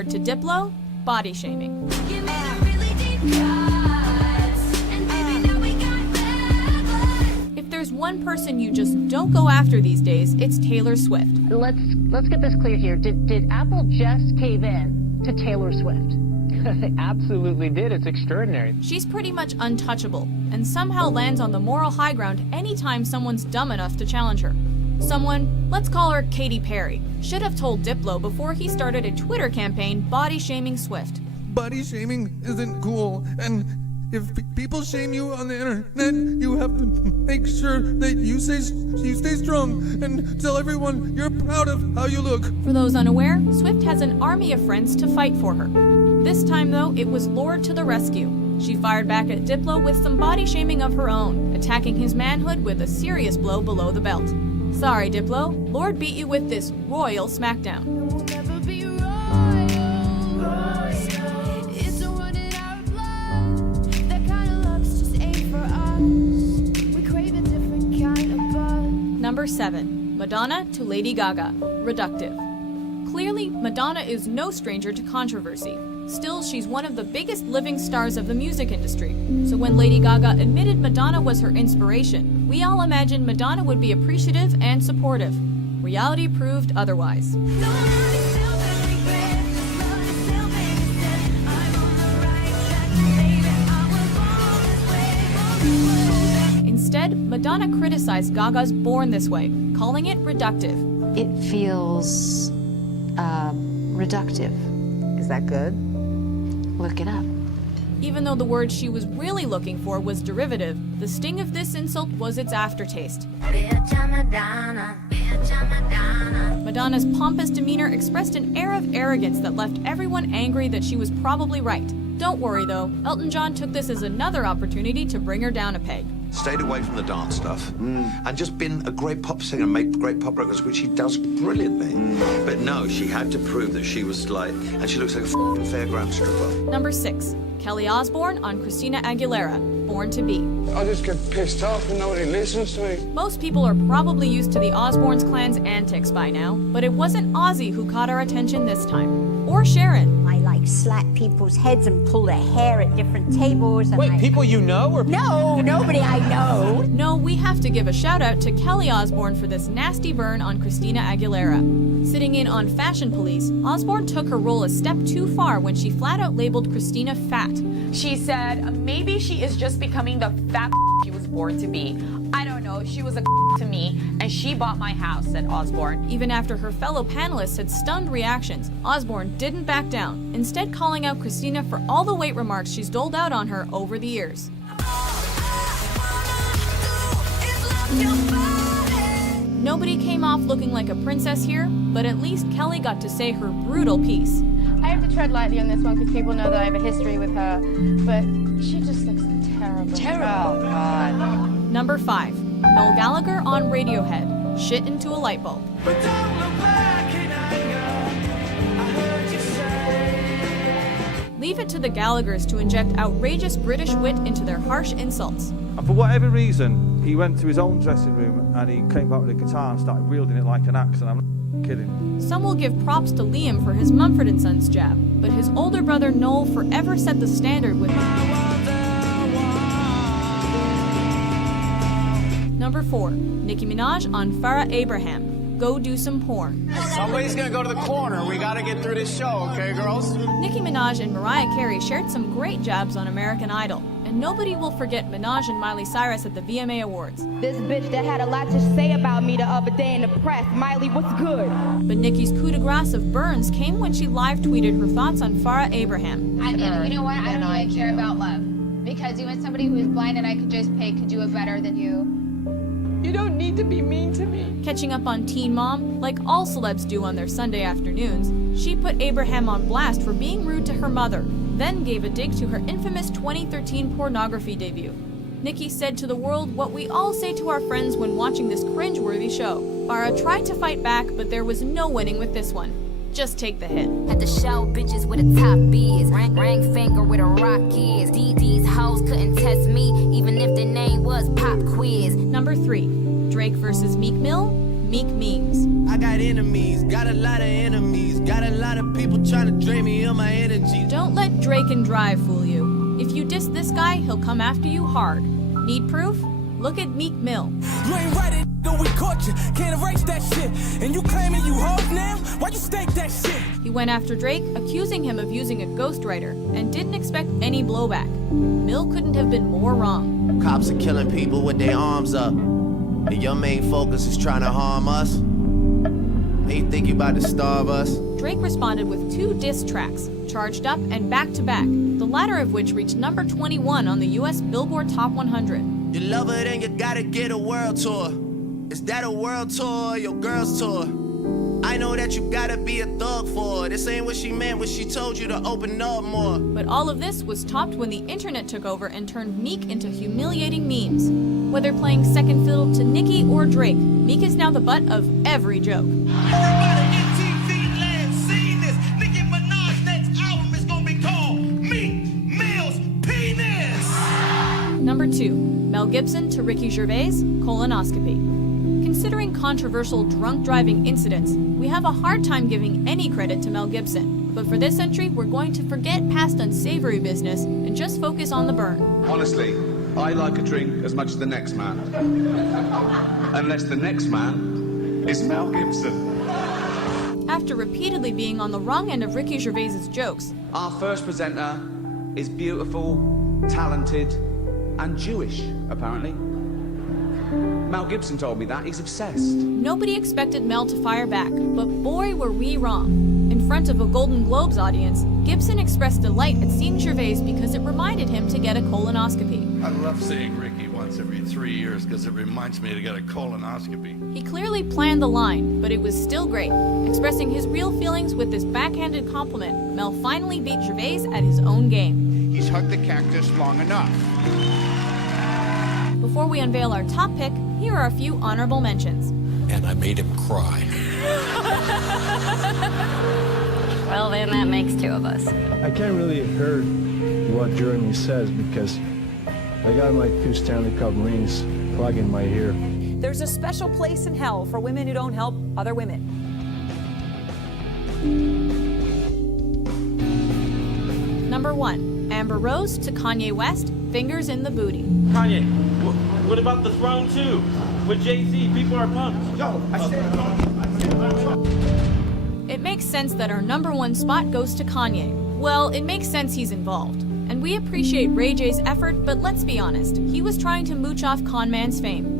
award to Diplo, body shaming. If there's one person you just don't go after these days, it's Taylor Swift. Let's get this clear here. Did Apple just cave in to Taylor Swift? They absolutely did. It's extraordinary. She's pretty much untouchable, and somehow lands on the moral high ground anytime someone's dumb enough to challenge her. Someone, let's call her Katy Perry, should have told Diplo before he started a Twitter campaign body-shaming Swift. Body shaming isn't cool, and if people shame you on the internet, you have to make sure that you stay strong and tell everyone you're proud of how you look. For those unaware, Swift has an army of friends to fight for her. This time, though, it was Lorde to the rescue. She fired back at Diplo with some body shaming of her own, attacking his manhood with a serious blow below the belt. Sorry, Diplo, Lorde beat you with this royal smackdown. Number 7. Madonna to Lady Gaga. Reductive. Clearly, Madonna is no stranger to controversy. Still, she's one of the biggest living stars of the music industry. So when Lady Gaga admitted Madonna was her inspiration, we all imagined Madonna would be appreciative and supportive. Reality proved otherwise. Instead, Madonna criticized Gaga's Born This Way, calling it reductive. It feels reductive. Is that good? Look it up. Even though the word she was really looking for was derivative, the sting of this insult was its aftertaste. Madonna's pompous demeanor expressed an air of arrogance that left everyone angry that she was probably right. Don't worry though, Elton John took this as another opportunity to bring her down a peg. Stayed away from the dance stuff and just been a great pop singer and make great pop records, which she does brilliantly. But no, she had to prove that she was like, and she looks like a f***ing fairground stripper. Number 6. Kelly Osbourne on Christina Aguilera, Born to Be. I just get pissed off and nobody listens to me. Most people are probably used to the Osbournes clan's antics by now, but it wasn't Ozzy who caught our attention this time. Or Sharon. I slap people's heads and pull their hair at different tables. And Wait, people you know? Or No, nobody I know. No, we have to give a shout out to Kelly Osbourne for this nasty burn on Christina Aguilera. Sitting in on Fashion Police, Osbourne took her role a step too far when she flat out labeled Christina fat. She said, maybe she is just becoming the fat she was born to be. I don't know, she was a to me, and she bought my house, said Osbourne. Even after her fellow panelists had stunned reactions, Osbourne didn't back down, instead calling out Christina for all the weight remarks she's doled out on her over the years. Nobody came off looking like a princess here, but at least Kelly got to say her brutal piece. I have to tread lightly on this one because people know that I have a history with her, but she just looks terrible. Terrible. Oh, God. Number 5. Noel Gallagher on Radiohead, Shit into a Light Bulb. But don't look back in anger, I heard you say. Leave it to the Gallaghers to inject outrageous British wit into their harsh insults. And for whatever reason, he went to his own dressing room and he came back with a guitar and started wielding it like an axe, and I'm not kidding. Some will give props to Liam for his Mumford & Sons jab, but his older brother Noel forever set the standard with Number 4. Nicki Minaj on Farrah Abraham, Go Do Some Porn. Somebody's gonna go to the corner. We gotta get through this show, okay, girls? Nicki Minaj and Mariah Carey shared some great jabs on American Idol, and nobody will forget Minaj and Miley Cyrus at the VMA Awards. This bitch that had a lot to say about me the other day in the press. Miley, what's good? But Nicki's coup de grace of burns came when she live tweeted her thoughts on Farrah Abraham. And you know what? I don't really care about love. Because even somebody who is blind and I could just pay could do it better than you. You don't need to be mean to me. Catching up on Teen Mom, like all celebs do on their Sunday afternoons, she put Abraham on blast for being rude to her mother, then gave a dig to her infamous 2013 pornography debut. Nicki said to the world what we all say to our friends when watching this cringe-worthy show. Farrah tried to fight back, but there was no winning with this one. Just take the hit. At the show, bitches with a top is. Ring finger with a rock is. These hoes couldn't test me, even if the name was Pop Quiz. Number 3. Drake versus Meek Mill, Meek memes. I got enemies, got a lot of enemies, got a lot of people trying to drain me of my energy. Don't let Drake and Drive fool you. If you diss this guy, he'll come after you hard. Need proof? Look at Meek Mill. You ain't right it, though we caught you. Can't erase that shit. And you claiming you hoes now? Why you stake that shit? He went after Drake, accusing him of using a ghostwriter, and didn't expect any blowback. Mill couldn't have been more wrong. Cops are killing people with their arms up. And your main focus is trying to harm us? And you think you about to starve us? Drake responded with 2 diss tracks, Charged Up and Back to Back, the latter of which reached number 21 on the US Billboard Top 100. You love her, then you gotta get a world tour. Is that a world tour or your girl's tour? I know that you gotta be a thug for her. This ain't what she meant when she told you to open up more. But all of this was topped when the internet took over and turned Meek into humiliating memes. Whether playing second fiddle to Nicki or Drake, Meek is now the butt of every joke. Everybody in TV land seen this. Nicki Minaj's next album is gonna be called Meek Mill's Penis. Number 2, Mel Gibson to Ricky Gervais, colonoscopy. Considering controversial drunk driving incidents, we have a hard time giving any credit to Mel Gibson. But for this entry, we're going to forget past unsavory business and just focus on the burn. Honestly, I like a drink as much as the next man. Unless the next man is Mel Gibson. After repeatedly being on the wrong end of Ricky Gervais's jokes, our first presenter is beautiful, talented, and Jewish, apparently. Mel Gibson told me that. He's obsessed. Nobody expected Mel to fire back, but boy were we wrong. In front of a Golden Globes audience, Gibson expressed delight at seeing Gervais because it reminded him to get a colonoscopy. I love seeing Ricky once every 3 years because it reminds me to get a colonoscopy. He clearly planned the line, but it was still great. Expressing his real feelings with this backhanded compliment, Mel finally beat Gervais at his own game. He's hugged the cactus long enough. Before we unveil our top pick, here are a few honorable mentions. And I made him cry. Well, then that makes 2 of us. I can't really hear what Jeremy says because I got my 2 Stanley Cup rings plugged in my ear. There's a special place in hell for women who don't help other women. Number 1, Amber Rose to Kanye West, Fingers in the Booty. Kanye, what about the throne too? With Jay-Z, people are pumped. Yo, I said It makes sense that our number 1 spot goes to Kanye. Well, it makes sense he's involved. And we appreciate Ray J's effort, but let's be honest, he was trying to mooch off Con Man's fame.